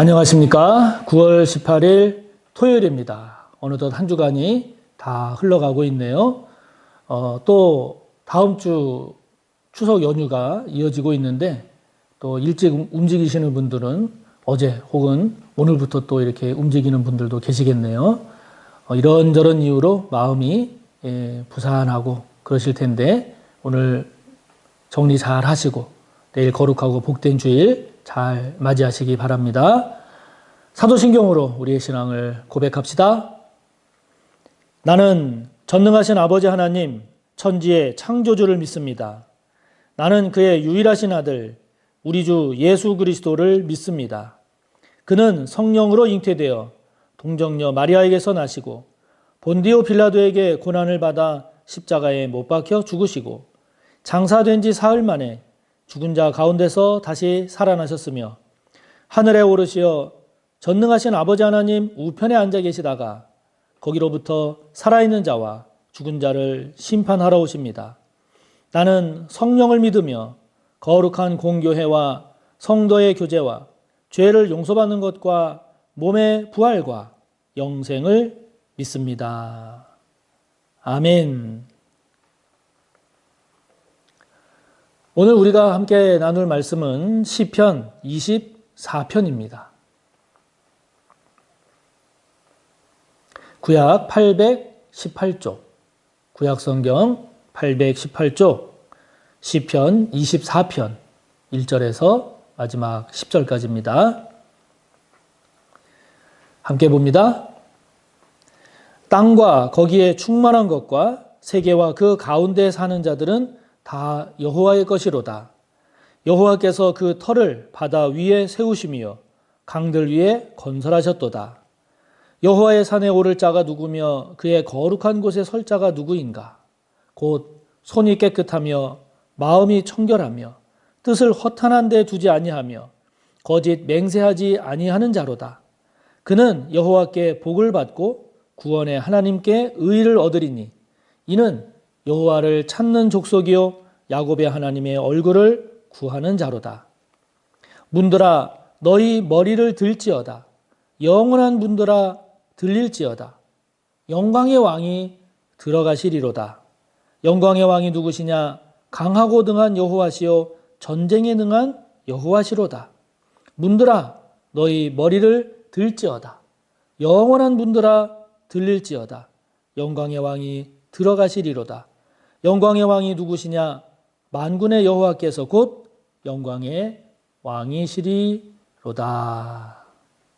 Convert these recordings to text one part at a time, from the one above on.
안녕하십니까. 9월 18일 토요일입니다. 어느덧 한 주간이 다 흘러가고 있네요. 또 다음 주 추석 연휴가 이어지고 있는데 또 일찍 움직이시는 분들은 어제 혹은 오늘부터 또 이렇게 움직이는 분들도 계시겠네요. 이런저런 이유로 마음이 부산하고 그러실 텐데 오늘 정리 잘 하시고 내일 거룩하고 복된 주일 잘 맞이하시기 바랍니다. 사도신경으로 우리의 신앙을 고백합시다. 나는 전능하신 아버지 하나님, 천지의 창조주를 믿습니다. 나는 그의 유일하신 아들, 우리 주 예수 그리스도를 믿습니다. 그는 성령으로 잉태되어 동정녀 마리아에게서 나시고 본디오 빌라도에게 고난을 받아 십자가에 못 박혀 죽으시고 장사된 지 사흘 만에 죽은 자 가운데서 다시 살아나셨으며 하늘에 오르시어 전능하신 아버지 하나님 우편에 앉아 계시다가 거기로부터 살아있는 자와 죽은 자를 심판하러 오십니다. 나는 성령을 믿으며 거룩한 공교회와 성도의 교제와 죄를 용서받는 것과 몸의 부활과 영생을 믿습니다. 아멘. 오늘 우리가 함께 나눌 말씀은 시편 24편입니다. 구약 818쪽, 구약성경 818쪽, 시편 24편 1절에서 마지막 10절까지입니다. 함께 봅니다. 땅과 거기에 충만한 것과 세계와 그 가운데 사는 자들은 다 여호와의 것이로다. 여호와께서 그 터를 바다 위에 세우시며 강들 위에 건설하셨도다. 여호와의 산에 오를 자가 누구며 그의 거룩한 곳에 설 자가 누구인가? 곧 손이 깨끗하며 마음이 청결하며 뜻을 허탄한 데 두지 아니하며 거짓 맹세하지 아니하는 자로다. 그는 여호와께 복을 받고 구원의 하나님께 의를 얻으리니 이는 여호와를 찾는 족속이요 야곱의 하나님의 얼굴을 구하는 자로다. 문들아 너희 머리를 들지어다. 영원한 문들아 들릴지어다. 영광의 왕이 들어가시리로다. 영광의 왕이 누구시냐? 강하고 능한 여호와시요 전쟁에 능한 여호와시로다. 문들아 너희 머리를 들지어다. 영원한 문들아 들릴지어다. 영광의 왕이 들어가시리로다. 영광의 왕이 누구시냐? 만군의 여호와께서 곧 영광의 왕이시리로다.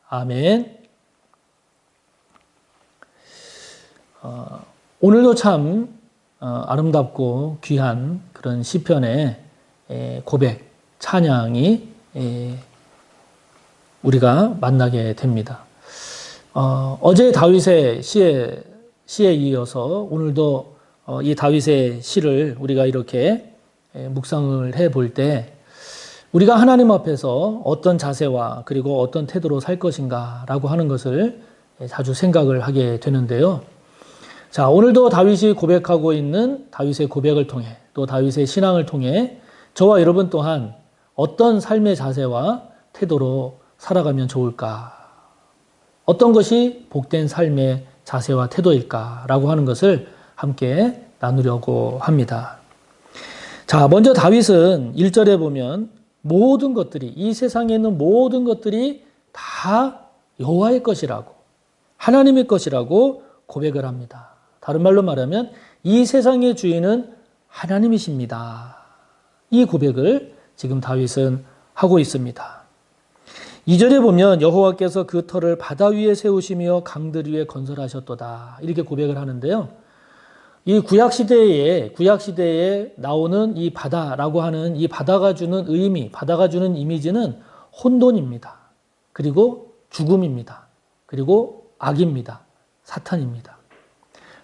아멘. 오늘도 참 아름답고 귀한 그런 시편의 고백, 찬양이 우리가 만나게 됩니다. 어제 다윗의 시에 이어서 오늘도 이 다윗의 시를 우리가 이렇게 묵상을 해볼 때 우리가 하나님 앞에서 어떤 자세와 그리고 어떤 태도로 살 것인가 라고 하는 것을 자주 생각을 하게 되는데요. 자, 오늘도 다윗이 고백하고 있는 다윗의 고백을 통해 또 다윗의 신앙을 통해 저와 여러분 또한 어떤 삶의 자세와 태도로 살아가면 좋을까? 어떤 것이 복된 삶의 자세와 태도일까라고 하는 것을 함께 나누려고 합니다. 자, 먼저 다윗은 1절에 보면 모든 것들이, 이 세상에 있는 모든 것들이 다 여호와의 것이라고, 하나님의 것이라고 고백을 합니다. 다른 말로 말하면 이 세상의 주인은 하나님이십니다. 이 고백을 지금 다윗은 하고 있습니다. 2절에 보면 여호와께서 그 터를 바다 위에 세우시며 강들 위에 건설하셨도다. 이렇게 고백을 하는데요. 이 구약시대에 나오는 이 바다라고 하는 이 바다가 주는 의미, 바다가 주는 이미지는 혼돈입니다. 그리고 죽음입니다. 그리고 악입니다. 사탄입니다.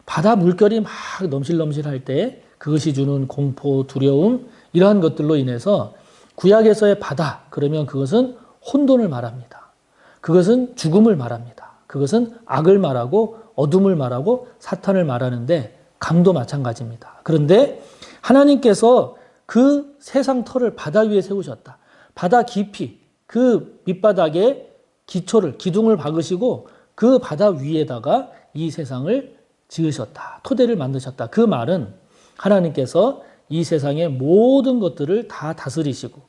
바다 물결이 막 넘실넘실할 때 그것이 주는 공포, 두려움 이러한 것들로 인해서 구약에서의 바다 그러면 그것은 혼돈을 말합니다. 그것은 죽음을 말합니다. 그것은 악을 말하고 어둠을 말하고 사탄을 말하는데 강도 마찬가지입니다. 그런데 하나님께서 그 세상 터를 바다 위에 세우셨다. 바다 깊이 그 밑바닥에 기둥을 박으시고 그 바다 위에다가 이 세상을 지으셨다. 토대를 만드셨다. 그 말은 하나님께서 이 세상의 모든 것들을 다 다스리시고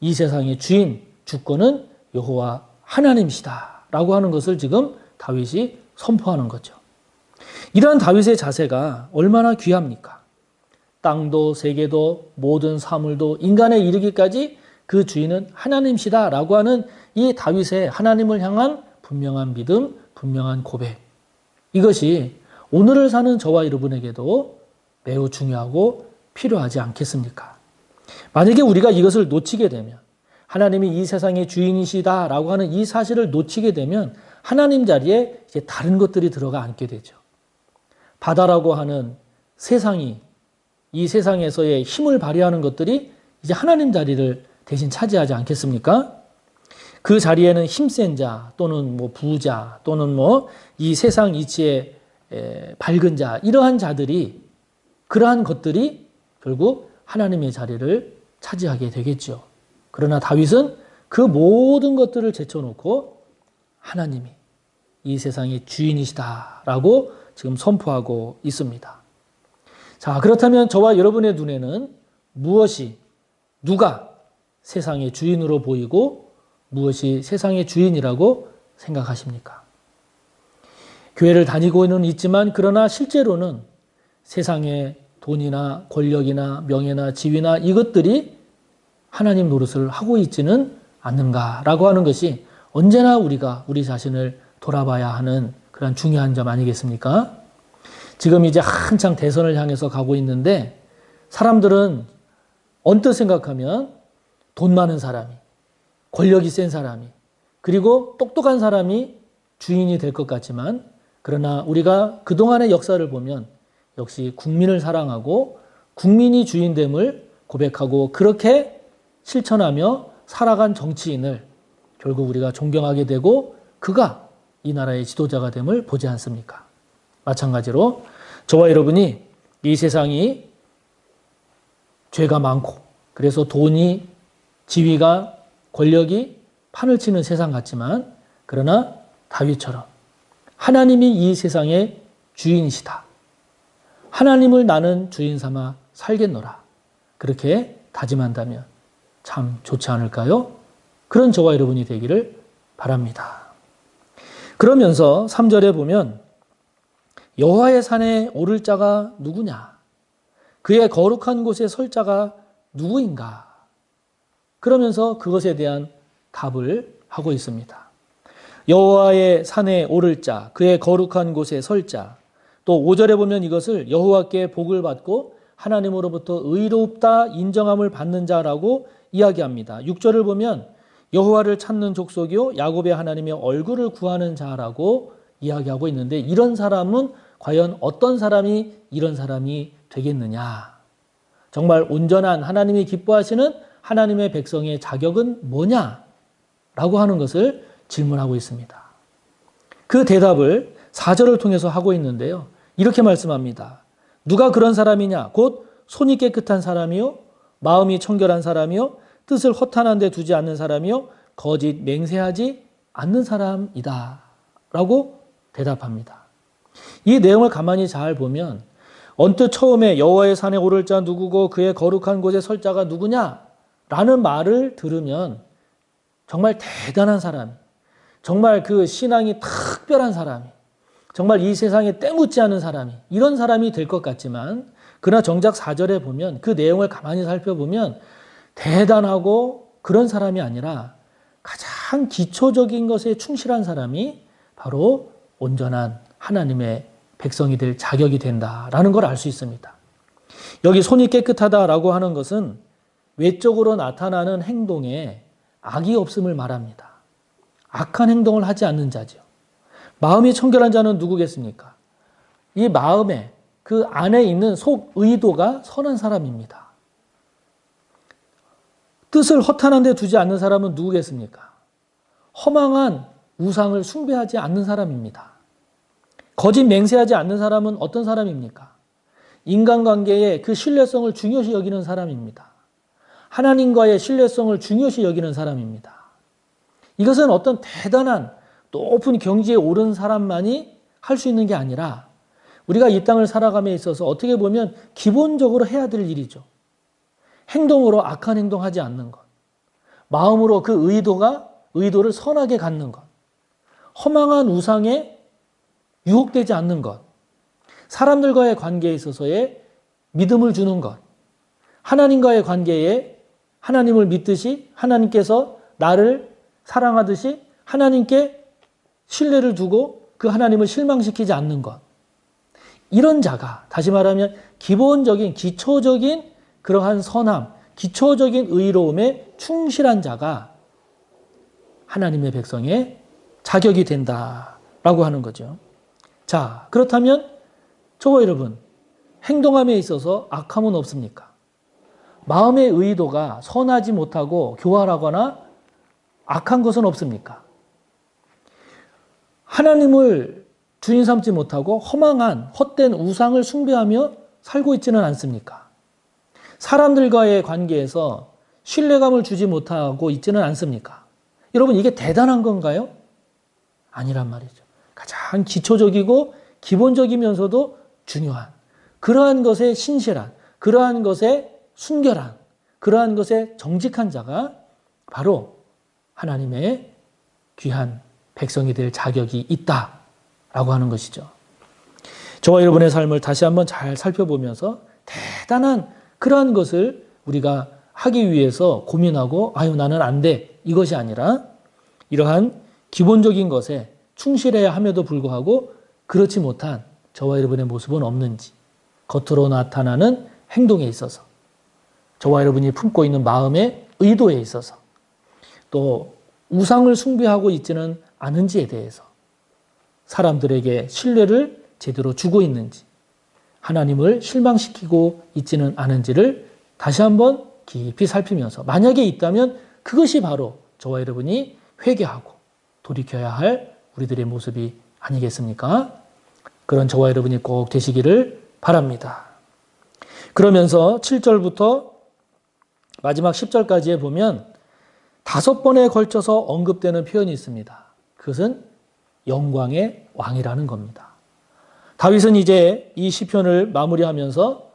이 세상의 주인, 주권은 여호와 하나님이시다. 라고 하는 것을 지금 다윗이 선포하는 거죠. 이러한 다윗의 자세가 얼마나 귀합니까? 땅도 세계도 모든 사물도 인간에 이르기까지 그 주인은 하나님이시다 라고 하는 이 다윗의 하나님을 향한 분명한 믿음, 분명한 고백. 이것이 오늘을 사는 저와 여러분에게도 매우 중요하고 필요하지 않겠습니까? 만약에 우리가 이것을 놓치게 되면 하나님이 이 세상의 주인이시다 라고 하는 이 사실을 놓치게 되면 하나님 자리에 이제 다른 것들이 들어가 앉게 되죠. 바다라고 하는 세상이 이 세상에서의 힘을 발휘하는 것들이 이제 하나님 자리를 대신 차지하지 않겠습니까? 그 자리에는 힘센 자 또는 부자 또는 이 세상 이치에 밝은 자 이러한 자들이 그러한 것들이 결국 하나님의 자리를 차지하게 되겠죠. 그러나 다윗은 그 모든 것들을 제쳐놓고 하나님이 이 세상의 주인이시다라고 지금 선포하고 있습니다. 자, 그렇다면 저와 여러분의 눈에는 누가 세상의 주인으로 보이고 무엇이 세상의 주인이라고 생각하십니까? 교회를 다니고는 있지만 그러나 실제로는 세상의 돈이나 권력이나 명예나 지위나 이것들이 하나님 노릇을 하고 있지는 않는가라고 하는 것이 언제나 우리가 우리 자신을 돌아봐야 하는 그런 중요한 점 아니겠습니까? 지금 이제 한창 대선을 향해서 가고 있는데 사람들은 언뜻 생각하면 돈 많은 사람이, 권력이 센 사람이, 그리고 똑똑한 사람이 주인이 될 것 같지만 그러나 우리가 그동안의 역사를 보면 역시 국민을 사랑하고 국민이 주인됨을 고백하고 그렇게 실천하며 살아간 정치인을 결국 우리가 존경하게 되고 그가 이 나라의 지도자가 됨을 보지 않습니까? 마찬가지로 저와 여러분이 이 세상이 죄가 많고 그래서 돈이 지위가 권력이 판을 치는 세상 같지만 그러나 다윗처럼 하나님이 이 세상의 주인이시다. 하나님을 나는 주인 삼아 살겠노라. 그렇게 다짐한다면 참 좋지 않을까요? 그런 저와 여러분이 되기를 바랍니다. 그러면서 3절에 보면 여호와의 산에 오를 자가 누구냐? 그의 거룩한 곳에 설 자가 누구인가? 그러면서 그것에 대한 답을 하고 있습니다. 여호와의 산에 오를 자, 그의 거룩한 곳에 설 자. 또 5절에 보면 이것을 여호와께 복을 받고 하나님으로부터 의롭다 인정함을 받는 자라고 이야기합니다. 6절을 보면 여호와를 찾는 족속이요 야곱의 하나님의 얼굴을 구하는 자라고 이야기하고 있는데 이런 사람은 과연 어떤 사람이 이런 사람이 되겠느냐? 정말 온전한 하나님이 기뻐하시는 하나님의 백성의 자격은 뭐냐? 라고 하는 것을 질문하고 있습니다. 그 대답을 4절을 통해서 하고 있는데요. 이렇게 말씀합니다. 누가 그런 사람이냐? 곧 손이 깨끗한 사람이요 마음이 청결한 사람이요 뜻을 허탄한 데 두지 않는 사람이요 거짓 맹세하지 않는 사람이다 라고 대답합니다. 이 내용을 가만히 잘 보면 언뜻 처음에 여호와의 산에 오를 자 누구고 그의 거룩한 곳에 설 자가 누구냐 라는 말을 들으면 정말 대단한 사람, 정말 그 신앙이 특별한 사람이, 정말 이 세상에 때묻지 않은 사람이, 이런 사람이 될 것 같지만 그러나 정작 4절에 보면 그 내용을 가만히 살펴보면 대단하고 그런 사람이 아니라 가장 기초적인 것에 충실한 사람이 바로 온전한 하나님의 백성이 될 자격이 된다라는 걸 알 수 있습니다. 여기 손이 깨끗하다라고 하는 것은 외적으로 나타나는 행동에 악이 없음을 말합니다. 악한 행동을 하지 않는 자죠. 마음이 청결한 자는 누구겠습니까? 이 마음에 그 안에 있는 속 의도가 선한 사람입니다. 뜻을 허탄한 데 두지 않는 사람은 누구겠습니까? 허망한 우상을 숭배하지 않는 사람입니다. 거짓 맹세하지 않는 사람은 어떤 사람입니까? 인간관계의 그 신뢰성을 중요시 여기는 사람입니다. 하나님과의 신뢰성을 중요시 여기는 사람입니다. 이것은 어떤 대단한 높은 경지에 오른 사람만이 할 수 있는 게 아니라 우리가 이 땅을 살아감에 있어서 어떻게 보면 기본적으로 해야 될 일이죠. 행동으로 악한 행동하지 않는 것. 마음으로 그 의도를 선하게 갖는 것. 허망한 우상에 유혹되지 않는 것. 사람들과의 관계에 있어서의 믿음을 주는 것. 하나님과의 관계에 하나님을 믿듯이 하나님께서 나를 사랑하듯이 하나님께 신뢰를 두고 그 하나님을 실망시키지 않는 것. 이런 자가, 다시 말하면 기본적인 기초적인 그러한 선함, 기초적인 의로움에 충실한 자가 하나님의 백성의 자격이 된다라고 하는 거죠. 자, 그렇다면 저와 여러분, 행동함에 있어서 악함은 없습니까? 마음의 의도가 선하지 못하고 교활하거나 악한 것은 없습니까? 하나님을 주인 삼지 못하고 허망한 헛된 우상을 숭배하며 살고 있지는 않습니까? 사람들과의 관계에서 신뢰감을 주지 못하고 있지는 않습니까? 여러분, 이게 대단한 건가요? 아니란 말이죠. 가장 기초적이고 기본적이면서도 중요한 그러한 것에 신실한, 그러한 것에 순결한, 그러한 것에 정직한 자가 바로 하나님의 귀한 백성이 될 자격이 있다라고 하는 것이죠. 저와 여러분의 삶을 다시 한번 잘 살펴보면서 대단한 그러한 것을 우리가 하기 위해서 고민하고 나는 안 돼. 이것이 아니라 이러한 기본적인 것에 충실해야 함에도 불구하고 그렇지 못한 저와 여러분의 모습은 없는지 겉으로 나타나는 행동에 있어서 저와 여러분이 품고 있는 마음의 의도에 있어서 또 우상을 숭배하고 있지는 않은지에 대해서 사람들에게 신뢰를 제대로 주고 있는지 하나님을 실망시키고 있지는 않은지를 다시 한번 깊이 살피면서 만약에 있다면 그것이 바로 저와 여러분이 회개하고 돌이켜야 할 우리들의 모습이 아니겠습니까? 그런 저와 여러분이 꼭 되시기를 바랍니다. 그러면서 7절부터 마지막 10절까지에 보면 5번에 걸쳐서 언급되는 표현이 있습니다. 그것은 영광의 왕이라는 겁니다. 다윗은 이제 이 시편을 마무리하면서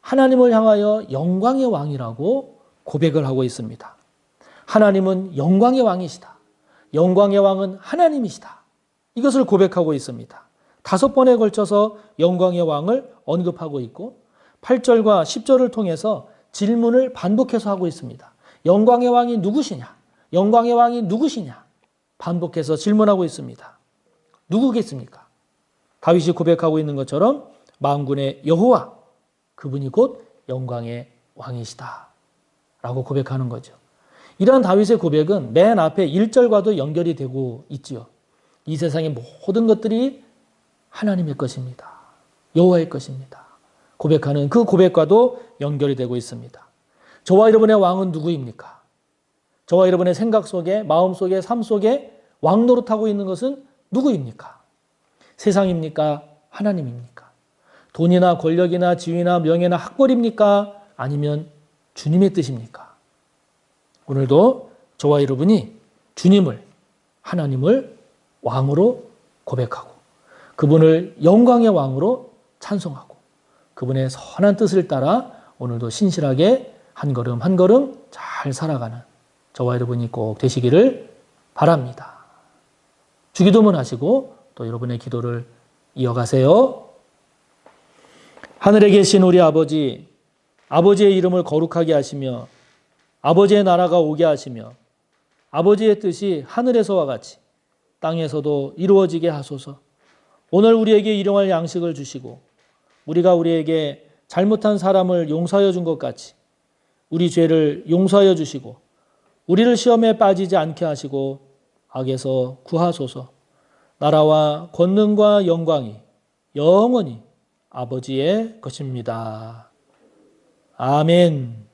하나님을 향하여 영광의 왕이라고 고백을 하고 있습니다. 하나님은 영광의 왕이시다. 영광의 왕은 하나님이시다. 이것을 고백하고 있습니다. 5번에 걸쳐서 영광의 왕을 언급하고 있고 8절과 10절을 통해서 질문을 반복해서 하고 있습니다. 영광의 왕이 누구시냐? 영광의 왕이 누구시냐? 반복해서 질문하고 있습니다. 누구겠습니까? 다윗이 고백하고 있는 것처럼 만군의 여호와, 그분이 곧 영광의 왕이시다 라고 고백하는 거죠. 이러한 다윗의 고백은 맨 앞에 1절과도 연결이 되고 있지요. 이 세상의 모든 것들이 하나님의 것입니다. 여호와의 것입니다. 고백하는 그 고백과도 연결이 되고 있습니다. 저와 여러분의 왕은 누구입니까? 저와 여러분의 생각 속에, 마음 속에, 삶 속에 왕 노릇하고 있는 것은 누구입니까? 세상입니까? 하나님입니까? 돈이나 권력이나 지위나 명예나 학벌입니까? 아니면 주님의 뜻입니까? 오늘도 저와 여러분이 주님을, 하나님을 왕으로 고백하고 그분을 영광의 왕으로 찬송하고 그분의 선한 뜻을 따라 오늘도 신실하게 한 걸음 한 걸음 잘 살아가는 저와 여러분이 꼭 되시기를 바랍니다. 주기도문 하시고 또 여러분의 기도를 이어가세요. 하늘에 계신 우리 아버지, 아버지의 이름을 거룩하게 하시며 아버지의 나라가 오게 하시며 아버지의 뜻이 하늘에서와 같이 땅에서도 이루어지게 하소서. 오늘 우리에게 일용할 양식을 주시고 우리가 우리에게 잘못한 사람을 용서하여 준 것 같이 우리 죄를 용서하여 주시고 우리를 시험에 빠지지 않게 하시고 악에서 구하소서. 나라와 권능과 영광이 영원히 아버지의 것입니다. 아멘.